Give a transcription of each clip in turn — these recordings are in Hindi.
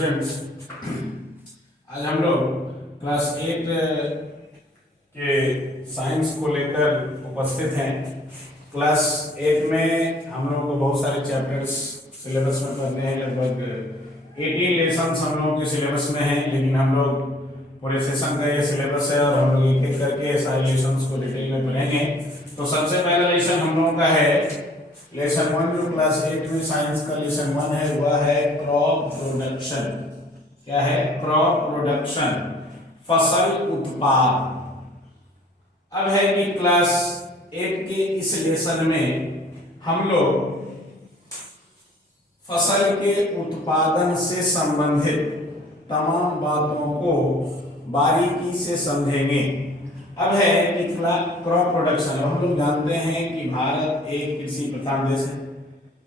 स्टूडेंट्स, आज हम लोग क्लास 8 के साइंस को लेकर उपस्थित हैं। क्लास 8 में हम लोगों को बहुत सारे चैप्टर्स सिलेबस में पढ़ने हैं। लगभग 18 लेसन्स हम लोगों के सिलेबस में हैं, लेकिन हम लोग पूरे सेशन का ये सिलेबस है और हम लोग एक एक करके सारे लेसन्स को डिटेल में पढ़ेंगे। तो सबसे पहला लेसन हम लोगों का है लेसन 1, जो क्लास 8 में साइंस का लेसन 1 है, वह है क्रॉप प्रोडक्शन। क्या है? क्रॉप प्रोडक्शन, फसल उत्पाद। अब है कि क्लास 8 के इस लेसन में हम लोग फसल के उत्पादन से संबंधित तमाम बातों को बारीकी से समझेंगे। अब है कि क्रॉप प्रोडक्शन। हम लोग जानते हैं कि भारत एक कृषि प्रधान देश है।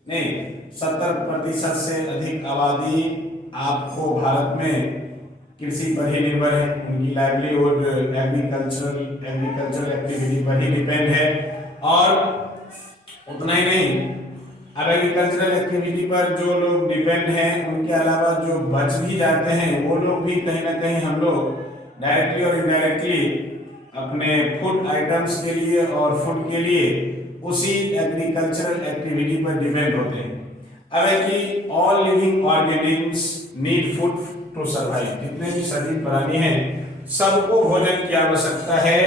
नहीं, 70% से अधिक आबादी आपको भारत में कृषि पर ही निर्भर है। उनकी लाइवलीहुड एग्रीकल्चरल एक्टिविटी पर ही डिपेंड है। और उतना ही नहीं, अब एग्रीकल्चरल एक्टिविटी पर जो लोग डिपेंड हैं, उनके अलावा जो बच भी जाते हैं, वो लोग भी कहीं ना कहीं हम लोग डायरेक्टली और इनडायरेक्टली अपने फूड आइटम्स के लिए और फूड के लिए उसी एग्रीकल्चरल एक्टिविटी पर डिपेंड होते हैं। अब है कि all living organisms need food to survive. जितने भी सजीव प्राणी हैं, सबको भोजन की आवश्यकता है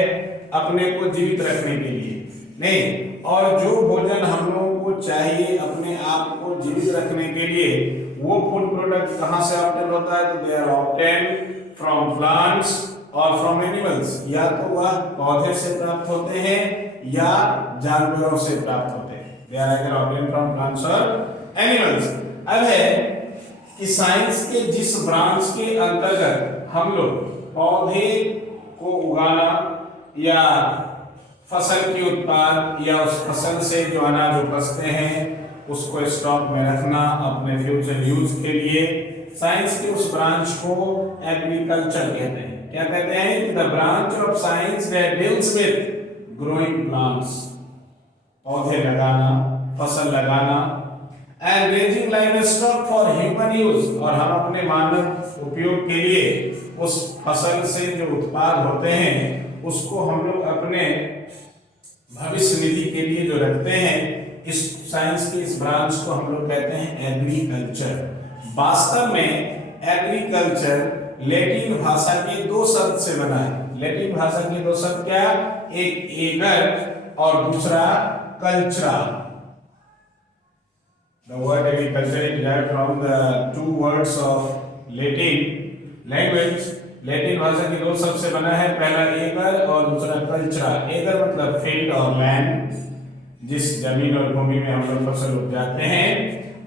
अपने को जीवित रखने के लिए। नहीं, और जो भोजन हम लोगों को चाहिए अपने आप को जीवित रखने के लिए, वो फूड प्रोडक्ट कहाँ से ऑब्टेन होता है? तो they are obtain from plants और फ्रॉम एनिमल्स। या तो वह पौधे से प्राप्त होते हैं या जानवरों से प्राप्त होते हैं। They are either obtain from plants और एनिमल्स। अब है कि साइंस के जिस ब्रांच के अंतर्गत हम लोग पौधे को उगाना या फसल के उत्पाद या उस फसल से जो अनाज उपजते हैं उसको स्टॉक में रखना अपने फ्यूचर यूज के लिए, साइंस के उस ब्रांच को एग्रीकल्चर कहते हैं। क्या कहते हैं? The branch of science that deals with growing plants, पौधे लगाना, फसल लगाना, and raising livestock for human use, और हम अपने मानव उपयोग के लिए उस फसल से जो उत्पाद होते हैं उसको हम लोग अपने भविष्य निधि के लिए जो रखते हैं, इस साइंस के इस ब्रांच को हम लोग कहते हैं एग्रीकल्चर। वास्तव में एग्रीकल्चर लैटिन भाषा के दो शब्द से बना है। लैटिन भाषा के दो शब्द क्या? एक एगर और दूसरा कल्चरा। The word agriculture is derived from the two words of Latin language. Latin भाषा के दो शब्द से बना है, पहला एगर और दूसरा कल्चरा। एगर मतलब फील्ड और लैंड, जिस जमीन और भूमि में हम लोग फसल उपजाते हैं,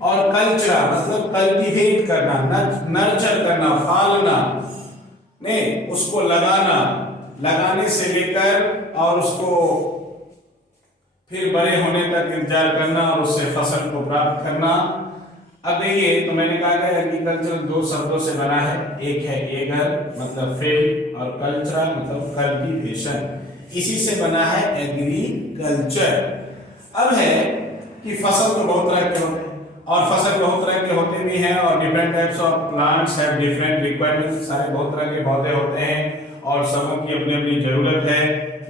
और कल्चरा मतलब कल्टीवेट करना, नर्चर करना, पालना, नहीं उसको लगाना, लगाने से लेकर और उसको फिर बड़े होने तक इंतजार करना और उससे फसल को प्राप्त करना। अब देखिए, तो मैंने कहा कि एग्रीकल्चर दो शब्दों से बना है। एक है एगर मतलब फील्ड और कल्चर मतलब कल्टीवेशन। इसी से बना है एग्रीकल्चर। अब है कि फसल तो बहुत तरह के होते हैं और फसल बहुत तरह के होते भी हैं, और different types of plants have different requirements. सारे बहुत तरह के पौधे होते हैं और सबों की अपनी अपनी जरूरत है।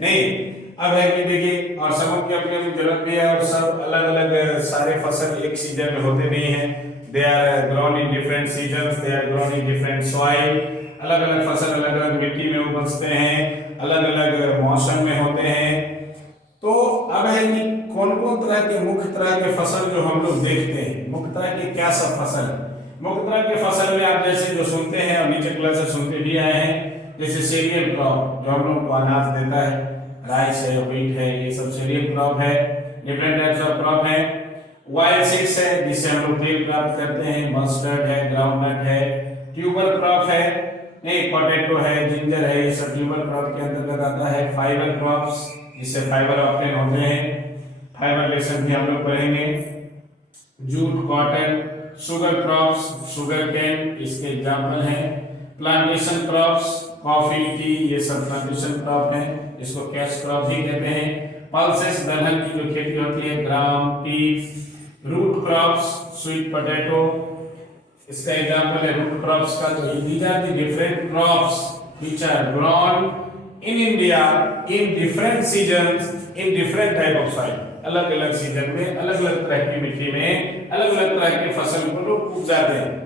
नहीं, अब है कि देखिए, और सबों की अपनी अपनी जरूरत भी है और सब अलग अलग सारे फसल एक सीजन में होते नहीं हैं। They are grown in different seasons, they are grown in different soil. अलग अलग फसल अलग अलग मिट्टी में उपजते हैं, अलग अलग मौसम में होते हैं। तो अब है कि कौन कौन तरह के मुख्य तरह के फसल जो हम लोग देखते हैं, मुख्य तरह के क्या सब फसल? मुख्य तरह के फसल में आप जैसे जो सुनते हैं और नीचे क्लास से सुनते भी आए हैं, जैसे सीरियल क्रॉप जो हम लोग को अनाज देता है, राइस है, व्हीट है, ये सब सीरियल क्रॉप है। डिफरेंट टाइप्स ऑफ क्रॉप है। वाइल्ड सीड्स है जिससे हम लोग तेल प्राप्त करते हैं, मस्टर्ड है, ग्राउंडनट है। ट्यूबर क्रॉप है, नहीं पोटैटो है, जिंजर है, ये सब ट्यूबर क्रॉप के अंतर्गत आता है। फाइबर क्रॉप्स जिससे फाइबर ऑब्टेन होते हैं, फाइबर लेसन भी हम लोग पढ़ेंगे। Jute, cotton, sugar crops, sugar cane इसके एग्जाम्पल हैं। प्लांटेशन क्रॉप्स, कॉफी, टी, ये सब प्लांटेशन क्रॉप हैं, इसको कैश क्रॉप भी कहते हैं। पल्सेस दलहन की जो खेती होती है, gram, peas. Root crops, sweet potato, इसका एग्जांपल है रूट क्रॉप्स का। तो these are the different crops which are grown in India in different seasons in different type of soil. अलग अलग सीजन में अलग अलग तरह की मिट्टी में अलग अलग तरह की फसल को लोग उगाते हैं।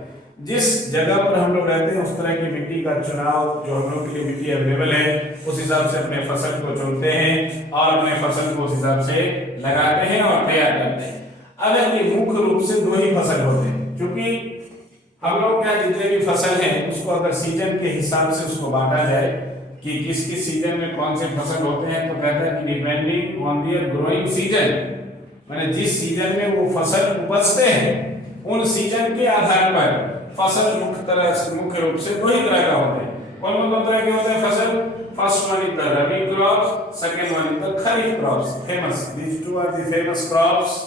जिस जगह पर हम लोग रहते हैं उस तरह की मिट्टी का चुनाव, जो हम लोग के लिए मिट्टी अवेलेबल है, उस हिसाब से अपने फसल को चुनते हैं और अपने फसल को उस हिसाब से लगाते हैं और तैयार करते हैं। अब ये मुख्य रूप से दो ही फसल होते हैं, क्योंकि हम लोग क्या जितने भी फसल हैं उसको अगर सीजन के हिसाब से उसको बांटा जाए कि किस किस सीजन में कौन से फसल होते हैं, तो कहता है कि depending on their growing season, माने जिस सीजन में वो फसल उपजते हैं उन सीजन के आधार पर फसल मुख्य रूप से दो ही तरह का होते हैं। कौन कौन दो तरह के होते हैं फसल? First one is the rabi crops, second one is the kharif crops. Famous, these two are the famous crops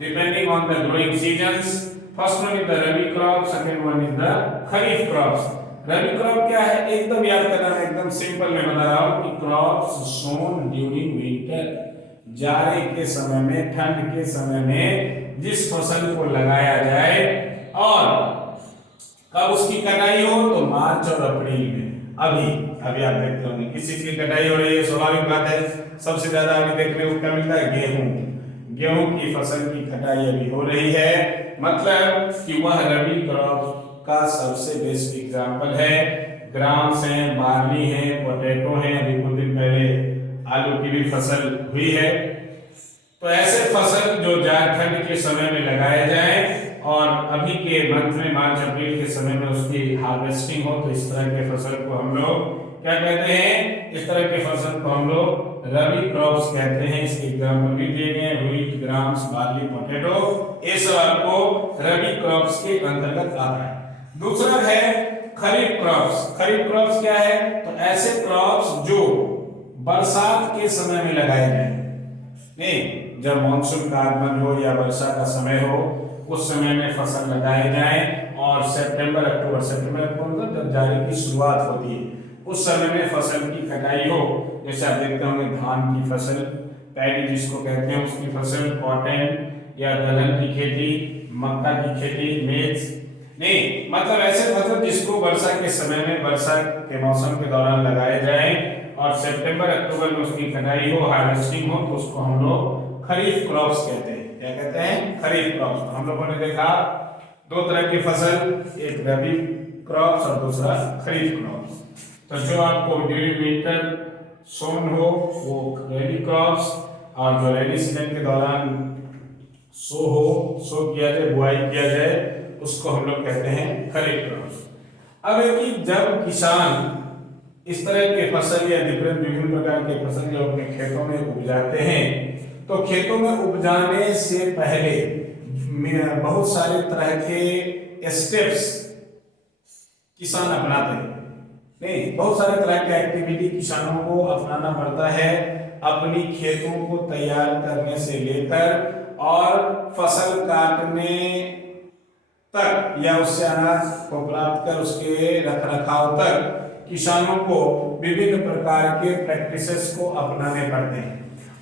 depending on the growing seasons. First one is the rabi crop, second one is the kharif crops. Rabi crop क्या है? एकदम याद करना है, एकदम सिंपल में बता रहा हूं कि क्रॉप्स सोन ड्यूरिंग विंटर, जाड़े के समय में, ठंड के समय में जिस फसल को लगाया जाए और कब उसकी कटाई हो, तो मार्च और अप्रैल में। अभी आप देखते होंगे किस चीज की कटाई हो रही है, स्वाभाविक बात है। सबसे ज्यादा अभी देखने को क्या मिलता है? गेहूं की फसल की कटाई अभी हो रही है, मतलब कि वह रबी क्रॉप का सबसे बेस्ट एग्जांपल है। ग्राम्स हैं, बार्ली है, पोटैटो है, अभी कुछ दिन पहले आलू की भी फसल हुई है। तो ऐसे फसल जो ठंड के समय में लगाए जाए और अभी के मंथ में मार्च अप्रैल के समय में उसकी हार्वेस्टिंग हो, तो इस तरह के फसल को हम लोग क्या कहते हैं? इस तरह के फसल को हम लोग रबी क्रॉप्स कहते हैं। इसके एग्जांपल भी दिए गए हैं, व्हीट, ग्राम्स, बार्ली, पोटैटो, ये सब आपको रबी क्रॉप्स के अंतर्गत आता है। दूसरा है खरीफ क्रॉप्स। खरीफ क्रॉप्स क्या है? तो ऐसे क्रॉप्स जो बरसात के समय में लगाए जाए, नहीं, जब मानसून का आगमन हो या वर्षा का समय हो उस समय में फसल लगाए जाएं और सितंबर अक्टूबर मतलब जब जारी की शुरुआत होती है उस समय में फसल की कटाई हो। जैसे आप देखते होंगे धान की फसल, पैडी जिसको कहते हैं उसकी फसल, कॉटन या दलहन की खेती, मक्का की खेती, मेज, नहीं, मतलब ऐसे फसल जिसको वर्षा के समय में, वर्षा के मौसम के दौरान लगाए जाए और सितंबर अक्टूबर में उसकी कटाई हो, हार्वेस्टिंग हो, तो उसको हम लोग खरीफ क्रॉप्स कहते हैं। क्या कहते हैं? खरीफ क्रॉप्स। हम लोगों ने देखा दो तरह की फसल, एक रबी क्रॉप्स और दूसरा खरीफ क्रॉप्स। तो जो आपको ड्यूरिंग विंटर सोन हो वो रबी क्रॉप्स, और जो रेनी सीजन के दौरान सो किया जाए, बुआई किया जाए, उसको हम लोग कहते हैं खरीफ क्रॉप्स। अब है कि जब किसान इस तरह के फसल या विभिन्न प्रकार के फसल जो अपने खेतों में उपजाते हैं, तो खेतों में उपजाने से पहले बहुत सारे तरह के स्टेप्स किसान अपनाते हैं। नहीं, बहुत सारे तरह के एक्टिविटी किसानों को अपनाना पड़ता है अपनी खेतों को तैयार करने से लेकर और फसल काटने तक या उससे अनाज को प्राप्त कर उसके रखरखाव तक किसानों को विभिन्न प्रकार के प्रैक्टिसेस को अपनाने पड़ते हैं।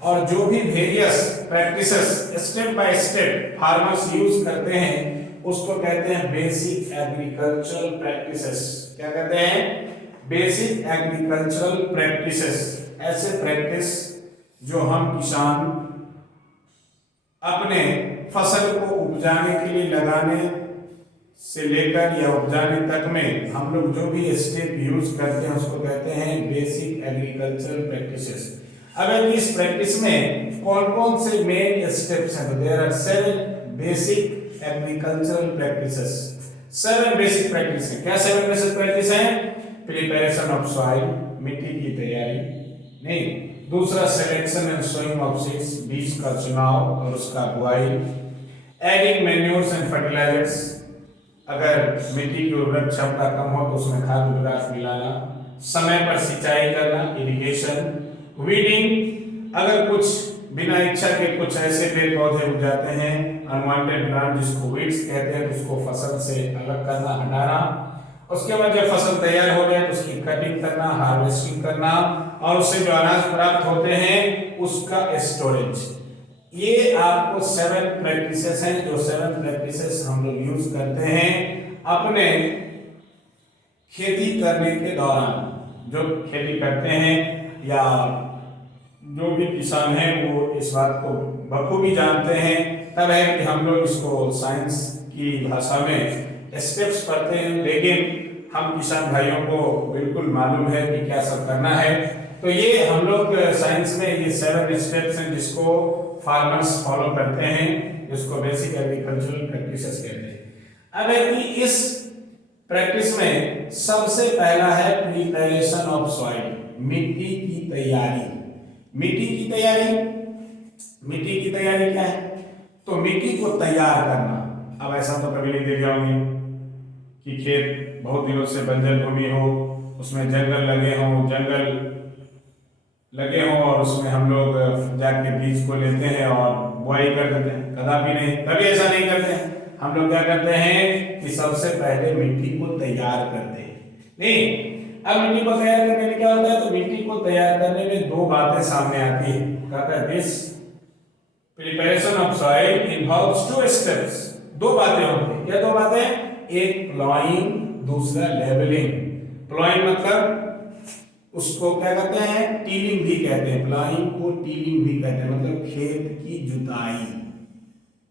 और जो भी various practices step by step farmers use करते हैं उसको कहते हैं बेसिक एग्रीकल्चरल प्रैक्टिसेस। क्या कहते हैं? Basic agricultural practices. ऐसे प्रैक्टिस जो हम किसान अपने फसल को उपजाने के लिए लगाने से लेकर या उपजाने तक में हम लोग जो भी स्टेप यूज करते हैं उसको कहते हैं बेसिक एग्रीकल्चरल प्रैक्टिसेस। अब इस प्रैक्टिस में कौन कौन से मेन स्टेप्स हैं? तो there are 7 basic agricultural practices. 7 basic practice हैं। क्या 7 बेसिक प्रैक्टिस हैं? प्रिपरेशन ऑफ सॉइल, मिट्टी की तैयारी, नहीं, दूसरा selection and sowing of seeds, बीज का चुनाव और उसका बुआई, एडिंग मैन्योर्स एंड फर्टिलाइजर्स, अगर मिट्टी की उर्वरक क्षमता कम हो तो उसमें खाद्य पदार्थ मिलाना, समय पर सिंचाई करना, इरिगेशन, वीडिंग, अगर कुछ बिना इच्छा के कुछ ऐसे पेड़ पौधे उग जाते हैं अनवांटेड प्लांट जिसको वीड्स कहते हैं, तो उसको फसल से अलग करना, हटाना। उसके बाद जब फसल तैयार हो जाए तो उसकी कटिंग करना, हार्वेस्टिंग करना और उससे जो अनाज प्राप्त होते हैं उसका स्टोरेज। ये आपको 7 प्रैक्टिसेस हैं जो 7 प्रैक्टिसेस हम लोग यूज करते हैं अपने खेती करने के दौरान, जो खेती करते हैं या जो भी किसान हैं वो इस बात को बखूबी जानते हैं, तब है कि हम लोग इसको साइंस की भाषा में स्टेप्स पढ़ते हैं, लेकिन हम किसान भाइयों को बिल्कुल मालूम है कि क्या सब करना है। तो ये हम लोग साइंस में ये 7 स्टेप्स हैं जिसको फार्मर्स फॉलो करते हैं, जिसको बेसिक एग्रीकल्चरल प्रैक्टिसेस कहते हैं। अब है कि इस प्रैक्टिस में सबसे पहला है प्रिपरेशन ऑफ सॉइल, मिट्टी की तैयारी। मिट्टी की तैयारी, मिट्टी की तैयारी क्या है? तो मिट्टी को तैयार करना। अब ऐसा तो कभी नहीं देखे होंगे कि खेत बहुत दिनों से बंजर भूमि हो, उसमें जंगल लगे हों, और उसमें हम लोग जाके बीज को लेते हैं और बुआई कर देते हैं। कदापि नहीं, कभी ऐसा नहीं करते हैं। हम लोग क्या करते हैं कि सबसे पहले मिट्टी को तैयार करते हैं। नहीं, अब मिट्टी को तैयार करने में क्या होता है? तो मिट्टी को तैयार करने में 2 बातें सामने आती है। कहता है this preparation of soil involves 2 steps. 2 बातें होती हैं। क्या 2 बातें? एक प्लॉइंग, दूसरा लेवलिंग। प्लॉइंग मतलब उसको क्या कहते हैं? टीलिंग भी कहते हैं। प्लॉइंग को टीलिंग भी कहते हैं, मतलब खेत की जुताई।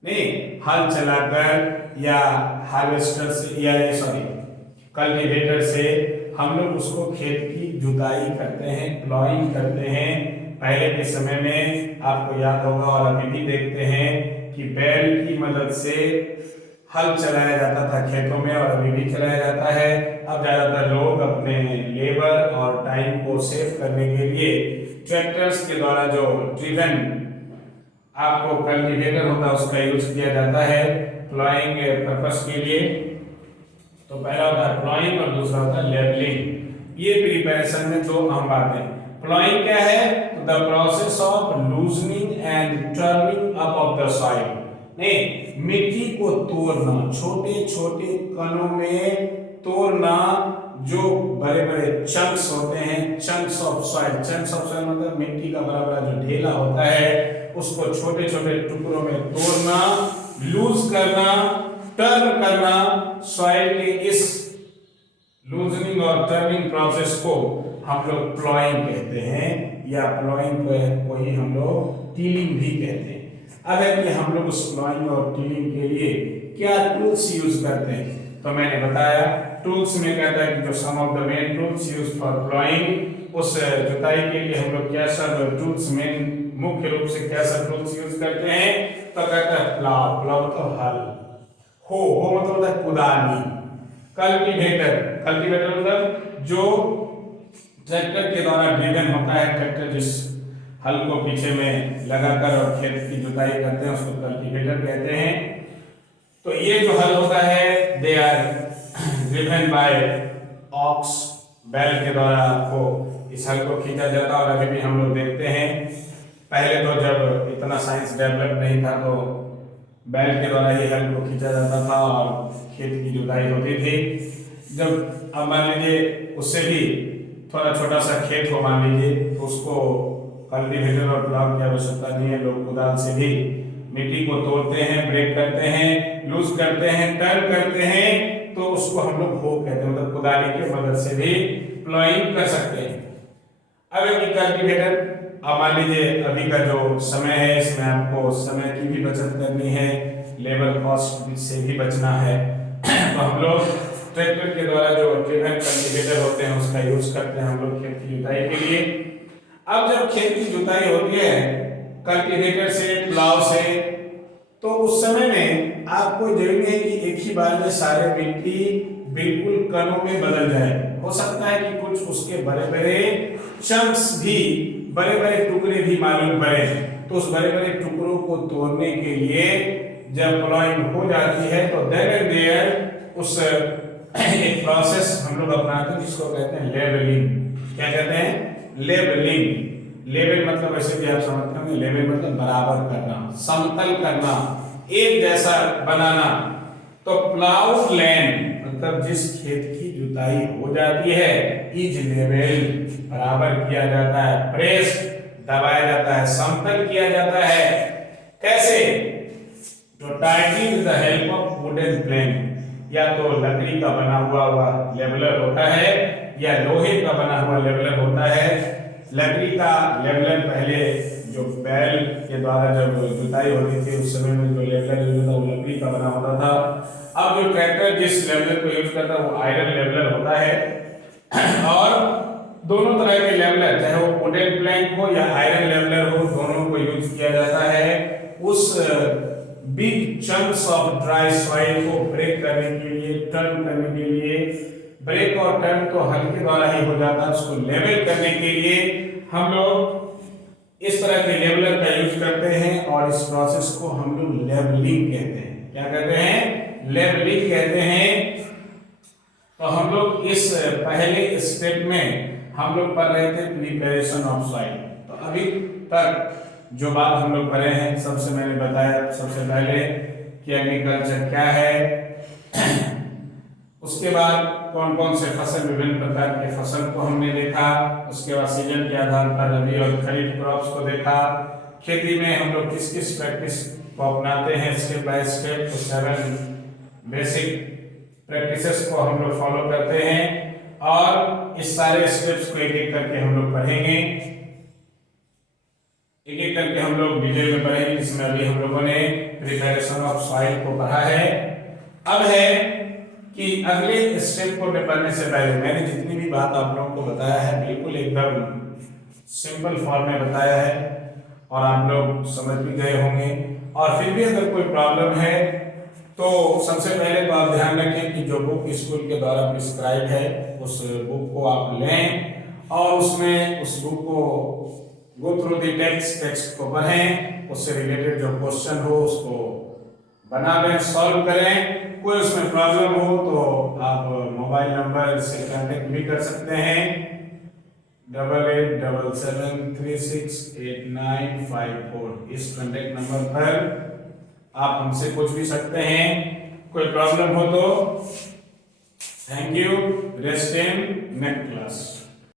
नहीं, हल चलाकर या हार्वेस्टर से या कल्टीवेटर से हम लोग उसको खेत की जुताई करते हैं, प्लॉइंग करते हैं। पहले के समय में आपको याद होगा और अभी भी देखते हैं कि बैल की मदद से हल चलाया जाता था खेतों में, और अभी भी चलाया जाता है। अब ज़्यादातर लोग अपने लेबर और टाइम को सेव करने के लिए ट्रैक्टर्स के द्वारा जो ड्रिवन आपको कल्टीवेटर होता है उसका यूज किया जाता है प्लॉइंग पर्पस के लिए। तो पहला होता है प्लॉइंग और दूसरा होता है लेवलिंग। ये प्रिपरेशन में 2 अहम बातें। प्लॉइंग क्या है? तो the process of loosening and turning up of the soil. नहीं, मिट्टी को तोड़ना, छोटे छोटे कणों में तोड़ना, जो बड़े बड़े चंक्स होते हैं, chunks of soil. Chunks of soil मतलब मिट्टी का बड़ा बड़ा जो ढेला होता है उसको छोटे छोटे टुकड़ों में तोड़ना, लूज करना, टर्न करना। सॉइल के इस लूजनिंग और टर्निंग प्रोसेस को हम लोग प्लॉइंग कहते हैं, या प्लॉइंग को ही हम लोग टीलिंग भी कहते हैं। अब है कि हम लोग उस प्लॉइंग और टीलिंग के लिए क्या टूल्स यूज करते हैं। तो मैंने बताया टूल्स में कहता है कि जो some of the main tools use for ploughing, उस जुताई के लिए हम लोग क्या सब टूल्स मेन मुख्य रूप से क्या सब टूल्स यूज करते हैं। तो कहता है प्लाव, प्लाव तो हल, हो मतलब होता है कुदानी, कल्टीवेटर, कल्टीवेटर मतलब जो ट्रैक्टर के द्वारा ड्रिवन होता है, ट्रैक्टर जिस हल को पीछे में लगाकर और खेत की जुताई करते हैं उसको कल्टीवेटर कहते हैं। तो ये जो हल होता है they are driven by ox, बैल के द्वारा आपको इस हल को खींचा जाता है। और अभी भी हम लोग देखते हैं, पहले तो जब इतना साइंस डेवलप नहीं था तो बैल के द्वारा ही हल को खींचा जाता था और खेत की जुताई होती थी। जब अब मान लीजिए उससे भी थोड़ा छोटा सा खेत हो मान लीजिए, तो उसको कल्टीवेटर और प्लाव की आवश्यकता नहीं है। लोग कुदाल से भी मिट्टी को तोड़ते हैं, ब्रेक करते हैं, लूज करते हैं, टर्न करते हैं, तो उसको हम लोग हो कहते हैं, मतलब कुदाली की मदद से भी प्लॉइंग कर सकते हैं। अब एक कल्टीवेटर, अब मान लीजिए अभी का जो समय है इसमें आपको समय की भी बचत करनी है, लेबर कॉस्ट से भी बचना है, तो हम लोग ट्रैक्टर के द्वारा जो ड्रिवन कल्टीवेटर होते हैं उसका यूज करते हैं हम लोग खेत की जुताई के लिए। अब जब खेत की जुताई होती है कल्टीवेटर से, प्लाव से, तो उस समय में आपको जरूरी है कि एक ही बार में सारे मिट्टी बिल्कुल कणों में बदल जाए। हो सकता है कि कुछ उसके बड़े बड़े चंक्स भी, बड़े बड़े टुकड़े भी मालूम पड़े, तो उस बड़े बड़े टुकड़ों को तोड़ने के लिए जब प्लॉइंग हो जाती है तो देन एंड देयर उस एक प्रोसेस हम लोग अपनाते हैं जिसको कहते हैं लेवलिंग। क्या कहते हैं? लेवलिंग। लेवल मतलब ऐसे भी आप समझते होंगे, लेवल मतलब बराबर करना, समतल करना, एक जैसा बनाना। तो प्लाउड लैंड मतलब जिस खेत की जुताई हो जाती है इज लेवल, बराबर किया जाता है, प्रेस दबाया जाता है, समतल किया जाता है। कैसे? तो tightly with the help of wooden plane, या तो लकड़ी का बना हुआ लेवलर होता है या लोहे का बना हुआ लेवलर होता है। लकड़ी का लेवलर पहले जो बैल के द्वारा जब जुताई होती थी उस समय में जो लेवलर यूज होता वो लकड़ी का बना होता था। अब जो ट्रैक्टर जिस लेवलर को यूज करता है वो आयरन लेवलर होता है। और दोनों तरह के लेवलर, चाहे वो वुडन प्लैंक हो या आयरन लेवलर हो, दोनों को यूज किया जाता है उस big chunks of dry soil को ब्रेक करने के लिए, टर्न करने के लिए। ब्रेक और टर्न तो हल के द्वारा ही हो जाता है। उसको लेवल करने के लिए हम लोग इस तरह के लेवलर का यूज करते हैं और इस प्रोसेस को हम लोग लेवलिंग कहते हैं। क्या कहते हैं? लेवलिंग कहते हैं। तो हम लोग इस पहले स्टेप में हम लोग पढ़ रहे थे प्रिपरेशन ऑफ सॉइल। तो अभी तक जो बात हम लोग पढ़े हैं, सबसे मैंने बताया सबसे पहले कि एग्रीकल्चर क्या है, उसके बाद कौन कौन से फसल, विभिन्न प्रकार के फसल को हमने देखा, उसके बाद सीजन के आधार पर रबी और खरीफ क्रॉप्स को देखा। खेती में हम लोग किस किस प्रैक्टिस को अपनाते हैं स्टेप बाय स्टेप, तो 7 बेसिक प्रैक्टिसेस को हम लोग फॉलो करते हैं और इस सारे स्टेप्स को एक एक करके हम लोग पढ़ेंगे, एक एक करके हम लोग डिटेल में पढ़ेंगे, जिसमें अभी हम लोगों ने प्रिपरेशन ऑफ सॉइल को पढ़ा है। अब है कि अगले स्टेप को पढ़ने से पहले मैंने जितनी भी बात आप लोगों को बताया है बिल्कुल एकदम सिंपल फॉर्म में बताया है और आप लोग समझ भी गए होंगे। और फिर भी अगर कोई प्रॉब्लम है तो सबसे पहले तो आप ध्यान रखें कि जो बुक स्कूल के द्वारा प्रिस्क्राइब है उस बुक को आप लें और उसमें उस बुक को गो थ्रू द टेक्स्ट को पढ़ें, उससे रिलेटेड जो क्वेश्चन हो उसको बना लें, सॉल्व करें। कोई उसमें प्रॉब्लम हो तो आप मोबाइल नंबर से कांटेक्ट भी कर सकते हैं 8877368954। इस कांटेक्ट नंबर पर आप हमसे पूछ भी सकते हैं कोई प्रॉब्लम हो तो। Thank you. Rest in next class.